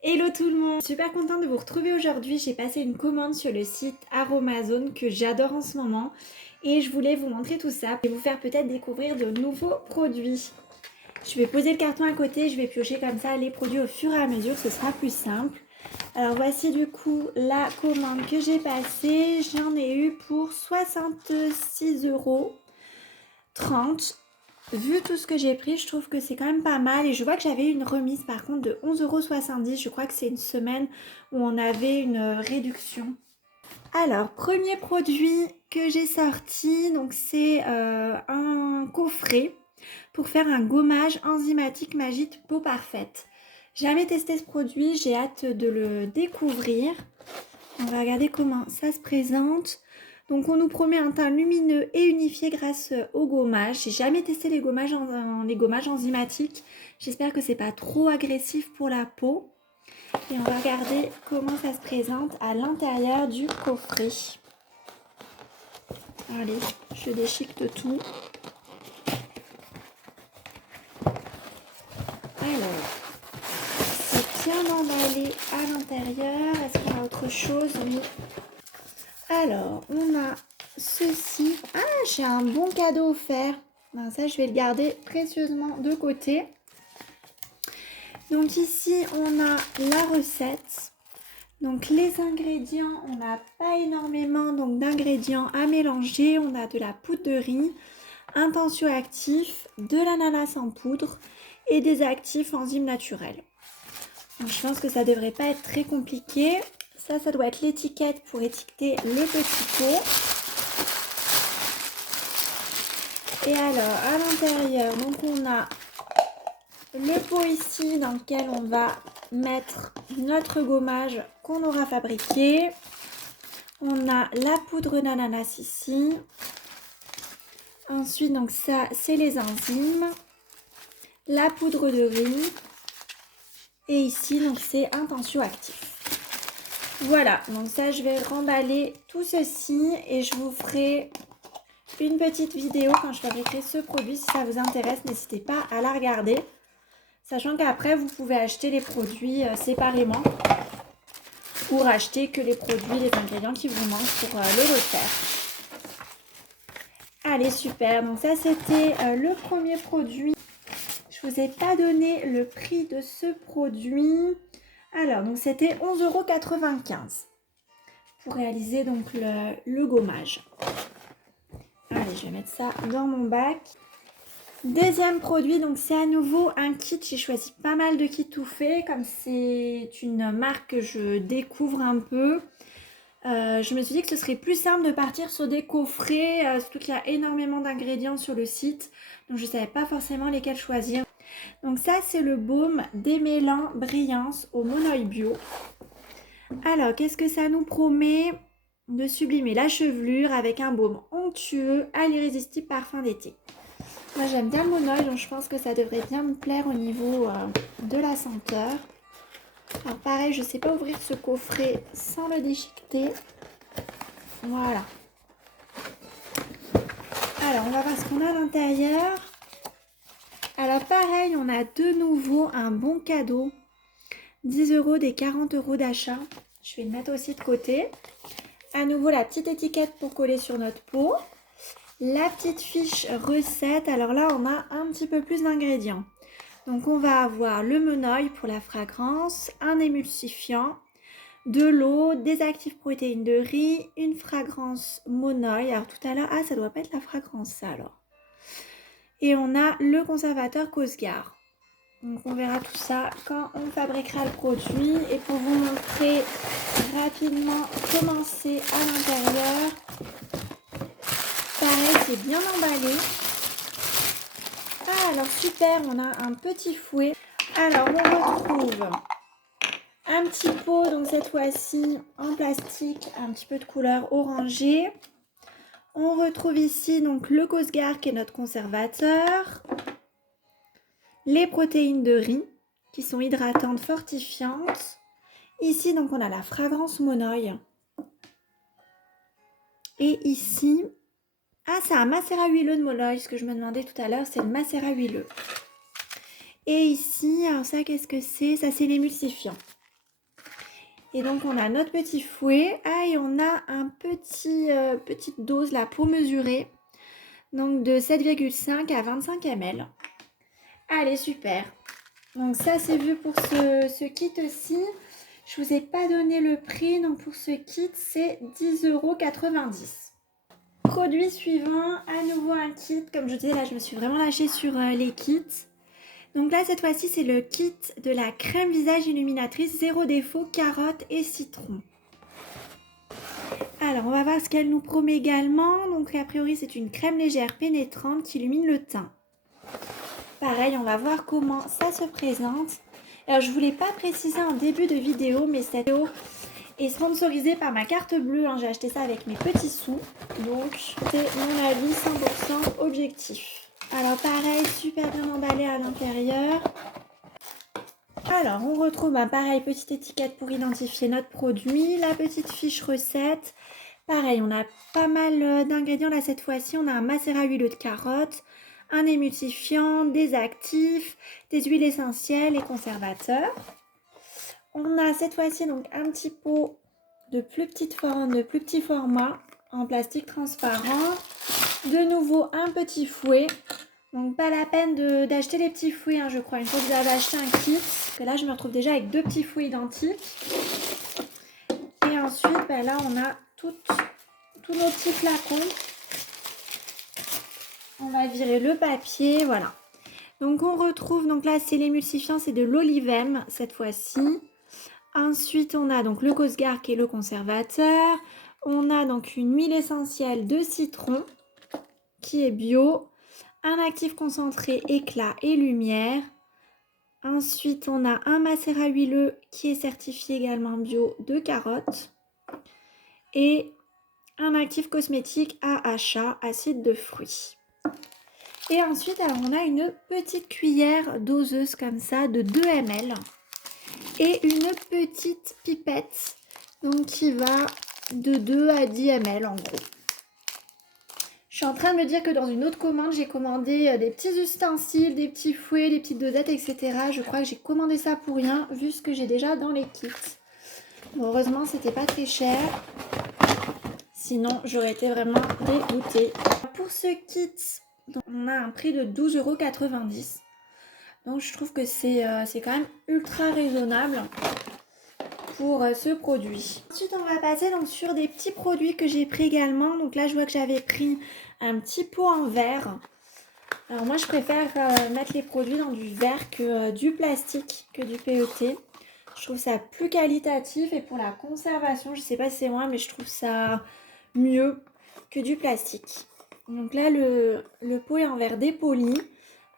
Hello tout le monde, super contente de vous retrouver aujourd'hui. J'ai passé une commande sur le site Aromazone que j'adore en ce moment et je voulais vous montrer tout ça et vous faire peut-être découvrir de nouveaux produits. Je vais poser le carton à côté, je vais piocher comme ça les produits au fur et à mesure, ce sera plus simple. Alors voici du coup la commande que j'ai passée, j'en ai eu pour 66,30 €. Vu tout ce que j'ai pris, je trouve que c'est quand même pas mal. Et je vois que j'avais une remise par contre de 11,70 €. Je crois que c'est une semaine où on avait une réduction. Alors, premier produit que j'ai sorti, donc c'est un coffret pour faire un gommage enzymatique Magite Peau Parfaite. Jamais testé ce produit, j'ai hâte de le découvrir. On va regarder comment ça se présente. Donc on nous promet un teint lumineux et unifié grâce au gommage. J'ai jamais testé les gommages enzymatiques. J'espère que c'est pas trop agressif pour la peau. Et on va regarder comment ça se présente à l'intérieur du coffret. Allez, je déchiquete tout. Alors, c'est bien emballé à l'intérieur. Est-ce qu'on a autre chose? Oui. Alors, on a ceci. Ah, j'ai un bon cadeau offert. Ben, ça, je vais le garder précieusement de côté. Donc ici, on a la recette. Donc les ingrédients, on n'a pas énormément d'ingrédients à mélanger. On a de la poudre de riz, un tensioactif, de l'ananas en poudre et des actifs enzymes naturels. Donc, je pense que ça devrait pas être très compliqué. Ça doit être l'étiquette pour étiqueter le petit pot. Et alors, à l'intérieur, donc on a le pot ici dans lequel on va mettre notre gommage qu'on aura fabriqué. On a la poudre d'ananas ici. Ensuite, donc ça, c'est les enzymes. La poudre de riz. Et ici, donc c'est un tensioactif. Voilà, donc ça, je vais remballer tout ceci et je vous ferai une petite vidéo quand je fabriquerai ce produit. Si ça vous intéresse, n'hésitez pas à la regarder. Sachant qu'après, vous pouvez acheter les produits séparément ou racheter que les produits, les ingrédients qui vous manquent pour le refaire. Allez, super. Donc ça, c'était le premier produit. Je ne vous ai pas donné le prix de ce produit. Alors, donc c'était 11,95 € pour réaliser donc le gommage. Allez, je vais mettre ça dans mon bac. Deuxième produit, donc c'est à nouveau un kit. J'ai choisi pas mal de kits tout faits, comme c'est une marque que je découvre un peu. Je me suis dit que ce serait plus simple de partir sur des coffrets, surtout qu'il y a énormément d'ingrédients sur le site. Donc je ne savais pas forcément lesquels choisir. Donc ça, c'est le baume démêlant brillance au monoï bio. Alors, qu'est-ce que ça nous promet? De sublimer la chevelure avec un baume onctueux à l'irrésistible parfum d'été. Moi, j'aime bien le monoï, donc je pense que ça devrait bien me plaire au niveau de la senteur. Alors pareil, je ne sais pas ouvrir ce coffret sans le déchiqueter. Voilà. Alors, on va voir ce qu'on a à l'intérieur. Alors pareil, on a de nouveau un bon cadeau. 10 € des 40 € d'achat. Je vais le mettre aussi de côté. À nouveau, la petite étiquette pour coller sur notre peau. La petite fiche recette. Alors là, on a un petit peu plus d'ingrédients. Donc, on va avoir le monoï pour la fragrance, un émulsifiant, de l'eau, des actifs protéines de riz, une fragrance monoï. Alors, tout à l'heure, ça doit pas être la fragrance, ça, alors. Et on a le conservateur Cosgar. Donc, on verra tout ça quand on fabriquera le produit. Et pour vous montrer rapidement comment c'est à l'intérieur, pareil, c'est bien emballé. Ah, alors super, on a un petit fouet. Alors, on retrouve un petit pot, donc cette fois-ci en plastique, un petit peu de couleur orangée. On retrouve ici donc le Cosgar qui est notre conservateur. Les protéines de riz qui sont hydratantes, fortifiantes. Ici, donc, on a la fragrance monoï. Et ici, c'est un macérat huileux de monoï. Ce que je me demandais tout à l'heure, c'est le macérat huileux. Et ici, alors ça, qu'est-ce que c'est? Ça, c'est l'émulsifiant. Et donc on a notre petit fouet. Ah, et on a un petite dose là pour mesurer. Donc de 7,5 à 25 ml. Allez, super. Donc ça c'est vu pour ce kit aussi. Je vous ai pas donné le prix. Donc pour ce kit c'est 10,90 €. Produit suivant, à nouveau un kit. Comme je disais là, je me suis vraiment lâchée sur les kits. Donc là cette fois-ci c'est le kit de la crème visage illuminatrice zéro défaut carotte et citron. Alors on va voir ce qu'elle nous promet également. Donc a priori c'est une crème légère pénétrante qui illumine le teint. Pareil, on va voir comment ça se présente. Alors je ne voulais pas préciser en début de vidéo, mais cette vidéo est sponsorisée par ma carte bleue. Hein. J'ai acheté ça avec mes petits sous. Donc c'est mon avis 100% objectif. Alors pareil, super bien emballé à l'intérieur. Alors on retrouve pareil, petite étiquette pour identifier notre produit, la petite fiche recette. Pareil, on a pas mal d'ingrédients là cette fois-ci. On a un macérat huileux de carotte, un émulsifiant, des actifs, des huiles essentielles et conservateurs. On a cette fois-ci donc un petit pot de plus petit format en plastique transparent. De nouveau un petit fouet. Donc pas la peine d'acheter les petits fouets, hein, je crois, une fois que vous avez acheté un kit. Parce que là je me retrouve déjà avec 2 petits fouets identiques. Et ensuite là on a tous nos petits flacons. On va virer le papier, voilà. Donc on retrouve, donc là c'est l'émulsifiant, c'est de l'olivem cette fois-ci. Ensuite on a donc le Cosgar qui est le conservateur. On a donc une huile essentielle de citron qui est bio. Un actif concentré éclat et lumière. Ensuite on a un macérat huileux qui est certifié également bio de carotte. Et un actif cosmétique AHA, acide de fruits. Et ensuite, alors, on a une petite cuillère doseuse comme ça de 2 ml et une petite pipette donc qui va de 2 à 10 ml en gros. Je suis en train de me dire que dans une autre commande, j'ai commandé des petits ustensiles, des petits fouets, des petites dosettes, etc. Je crois que j'ai commandé ça pour rien vu ce que j'ai déjà dans les kits. Bon, heureusement, c'était pas très cher. Sinon, j'aurais été vraiment dégoûtée. Pour ce kit, donc, on a un prix de 12,90 €. Donc je trouve que c'est quand même ultra raisonnable pour ce produit. Ensuite on va passer donc sur des petits produits que j'ai pris également. Donc là je vois que j'avais pris un petit pot en verre. Alors moi je préfère mettre les produits dans du verre que du plastique, que du PET. Je trouve ça plus qualitatif et pour la conservation, je sais pas si c'est moi mais je trouve ça mieux que du plastique. Donc là, le pot est en verre dépoli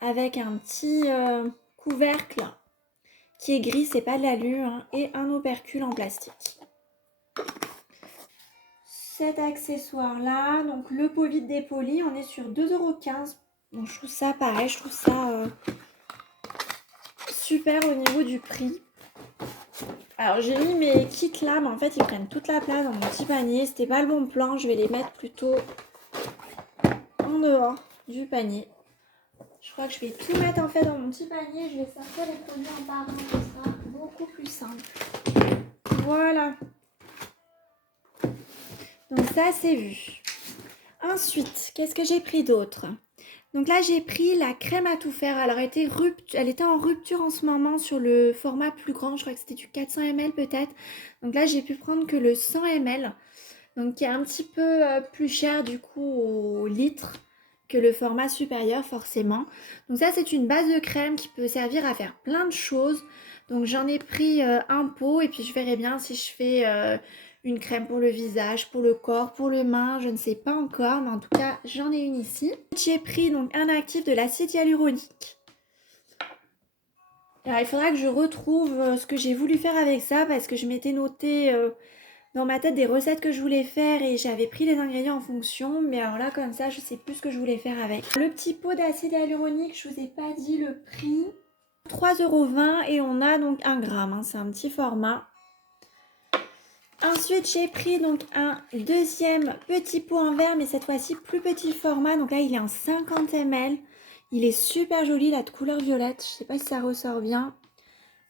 avec un petit couvercle qui est gris, c'est pas de l'alu, hein, et un opercule en plastique. Cet accessoire-là, donc le pot vide dépoli, on est sur 2,15 €. Donc je trouve ça pareil, je trouve ça super au niveau du prix. Alors j'ai mis mes kits là, mais en fait ils prennent toute la place dans mon petit panier. C'était pas le bon plan, je vais les mettre plutôt en dehors du panier. Je crois que je vais tout mettre en fait dans mon petit panier. Je vais sortir les produits en parlant, ce sera beaucoup plus simple. Voilà. Donc ça c'est vu. Ensuite, qu'est-ce que j'ai pris d'autre? Donc là j'ai pris la crème à tout faire. Alors elle était en rupture en ce moment sur le format plus grand. Je crois que c'était du 400 ml peut-être. Donc là j'ai pu prendre que le 100 ml. Donc qui est un petit peu plus cher du coup au litre que le format supérieur forcément. Donc ça c'est une base de crème qui peut servir à faire plein de choses. Donc j'en ai pris un pot et puis je verrai bien si je fais une crème pour le visage, pour le corps, pour les mains, je ne sais pas encore, mais en tout cas j'en ai une ici. J'ai pris donc un actif de l'acide hyaluronique. Alors il faudra que je retrouve ce que j'ai voulu faire avec ça parce que je m'étais noté dans ma tête des recettes que je voulais faire et j'avais pris les ingrédients en fonction, mais alors là comme ça je sais plus ce que je voulais faire avec. Le petit pot d'acide hyaluronique, je vous ai pas dit le prix, 3,20 € et on a donc 1 gramme, hein, c'est un petit format. Ensuite j'ai pris donc un deuxième petit pot en verre, mais cette fois-ci plus petit format, donc là il est en 50 ml. Il est super joli là de couleur violette, je sais pas si ça ressort bien.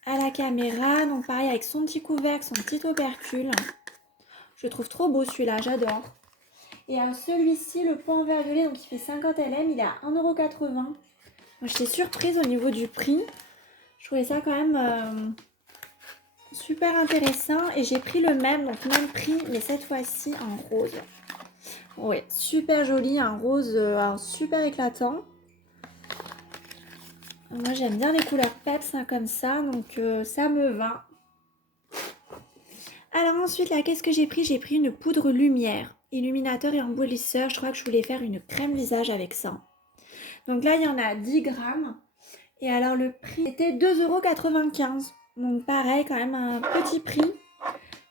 à la caméra. Donc pareil avec son petit couvercle, son petit opercule. Je le trouve trop beau celui-là, j'adore. Et celui-ci, le pot en verre violet, donc il fait 50 LM, il est à 1,80 €. Moi j'étais surprise au niveau du prix. Je trouvais ça quand même super intéressant. Et j'ai pris le même, donc même prix, mais cette fois-ci en rose. Ouais, super joli, un rose super éclatant. Moi j'aime bien les couleurs peps comme ça, donc ça me va. Alors ensuite là, qu'est-ce que j'ai pris? J'ai pris une poudre lumière, illuminateur et embellisseur. Je crois que je voulais faire une crème visage avec ça. Donc là il y en a 10 grammes. Et alors le prix était 2,95 €. Donc pareil, quand même un petit prix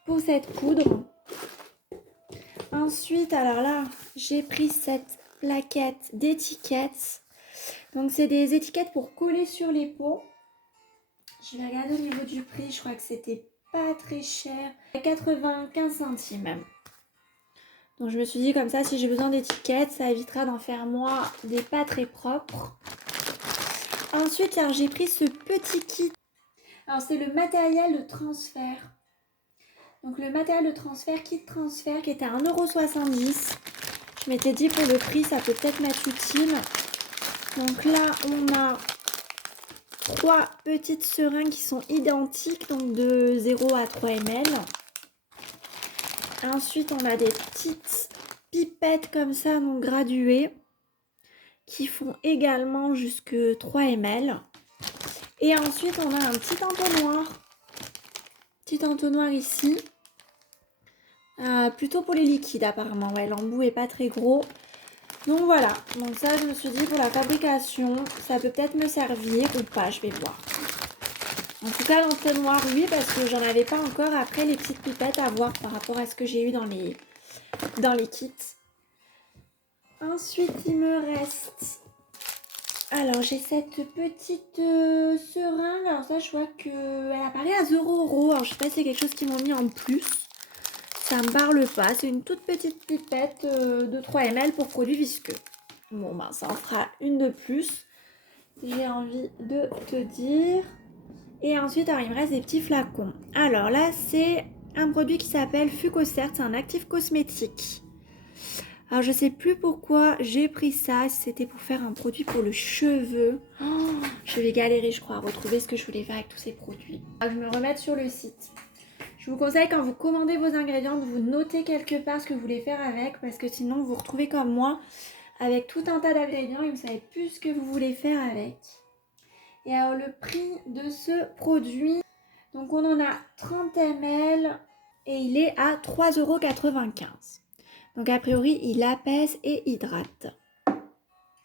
pour cette poudre. Ensuite, alors là, j'ai pris cette plaquette d'étiquettes. Donc c'est des étiquettes pour coller sur les pots. Je vais regarder au niveau du prix, je crois que c'était pas très cher. 95 centimes même. Donc je me suis dit comme ça, si j'ai besoin d'étiquettes, ça évitera d'en faire moi des pas très propres. Ensuite, alors j'ai pris ce petit kit. Alors c'est le matériel de transfert. Donc le matériel de transfert, kit transfert qui était à 1,70 €. Je m'étais dit pour le prix, ça peut peut-être m'être utile. Donc là, on a 3 petites seringues qui sont identiques, donc de 0 à 3 ml. Ensuite, on a des petites pipettes comme ça, donc graduées, qui font également jusque 3 ml. Et ensuite, on a un petit entonnoir. Petit entonnoir ici. Plutôt pour les liquides apparemment. Ouais, l'embout est pas très gros. Donc voilà. Donc ça, je me suis dit pour la fabrication, ça peut peut-être me servir ou pas. Je vais voir. En tout cas, l'entonnoir, oui, parce que j'en avais pas encore. Après, les petites pipettes à voir par rapport à ce que j'ai eu dans les kits. Ensuite, il me reste... Alors, j'ai cette petite seringue. Alors ça, je vois qu'elle apparaît à 0 €. Alors, je sais pas si c'est quelque chose qu'ils m'ont mis en plus. Ça me parle pas. C'est une toute petite pipette de 3 ml pour produits visqueux. Bon, ben, ça en fera une de plus. J'ai envie de te dire. Et ensuite, alors, il me reste des petits flacons. Alors là, c'est un produit qui s'appelle Fucocert. C'est un actif cosmétique. Alors, je sais plus pourquoi j'ai pris ça. C'était pour faire un produit pour le cheveu. Oh, je vais galérer, je crois, à retrouver ce que je voulais faire avec tous ces produits. Alors, je me remets sur le site. Je vous conseille quand vous commandez vos ingrédients de vous noter quelque part ce que vous voulez faire avec. Parce que sinon, vous vous retrouvez comme moi avec tout un tas d'ingrédients et vous ne savez plus ce que vous voulez faire avec. Et alors, le prix de ce produit, donc on en a 30 ml et il est à 3,95 €. Donc a priori, il apaise et hydrate.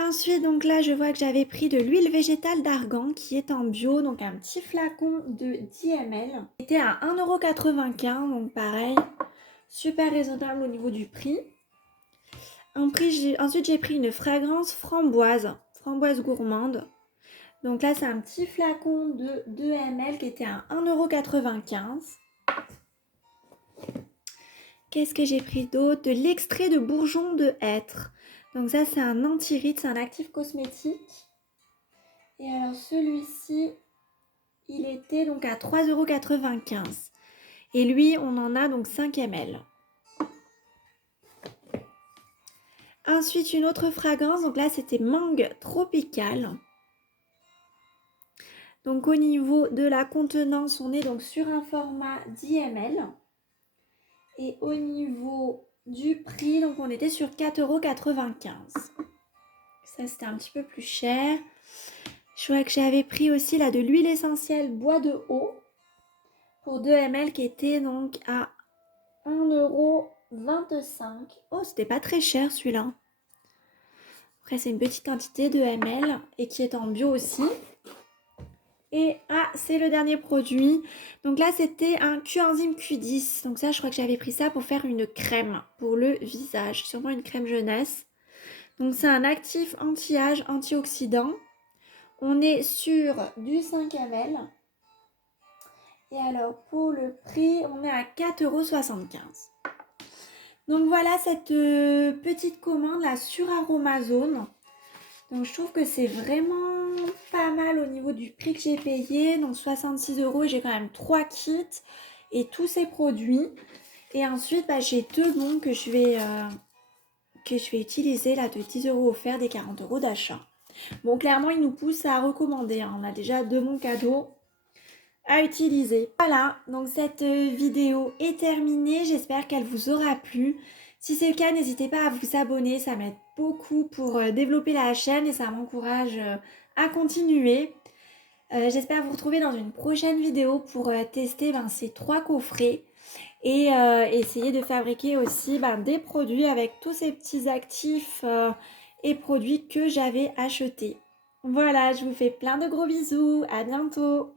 Ensuite, donc là, je vois que j'avais pris de l'huile végétale d'argan qui est en bio. Donc un petit flacon de 10 ml. Il était à 1,95 €. Donc pareil, super raisonnable au niveau du prix. Ensuite, j'ai pris une fragrance framboise gourmande. Donc là, c'est un petit flacon de 2 ml qui était à 1,95 €. Qu'est-ce que j'ai pris d'autre? De l'extrait de bourgeon de hêtre. Donc ça, c'est un anti-rides, c'est un actif cosmétique. Et alors celui-ci, il était donc à 3,95 €. Et lui, on en a donc 5 ml. Ensuite, une autre fragrance. Donc là, c'était mangue tropicale. Donc au niveau de la contenance, on est donc sur un format 10 ml. Et au niveau du prix, donc on était sur 4,95 €. Ça, c'était un petit peu plus cher. Je vois que j'avais pris aussi là de l'huile essentielle bois de haut pour 2 ml qui était donc à 1,25 €. Oh, c'était pas très cher celui-là. Après, c'est une petite quantité de ml et qui est en bio aussi. Et c'est le dernier produit. Donc là, c'était un Coenzyme Q10. Donc ça, je crois que j'avais pris ça pour faire une crème pour le visage. Sûrement une crème jeunesse. Donc c'est un actif anti-âge, antioxydant. On est sur du 5 ml. Et alors, pour le prix, on est à 4,75 €. Donc voilà cette petite commande là sur Aromazone. Donc je trouve que c'est vraiment pas mal au niveau du prix que j'ai payé. Donc 66 €, j'ai quand même 3 kits et tous ces produits. Et ensuite, j'ai 2 bons que je vais utiliser là de 10 € offerts des 40 € d'achat. Bon, clairement, ils nous poussent à recommander, hein. On a déjà 2 bons cadeaux à utiliser. Voilà, donc cette vidéo est terminée. J'espère qu'elle vous aura plu. Si c'est le cas, n'hésitez pas à vous abonner. Ça m'aide beaucoup pour développer la chaîne et ça m'encourage à continuer. J'espère vous retrouver dans une prochaine vidéo pour tester ces 3 coffrets et essayer de fabriquer aussi des produits avec tous ces petits actifs et produits que j'avais achetés. Voilà, je vous fais plein de gros bisous. À bientôt.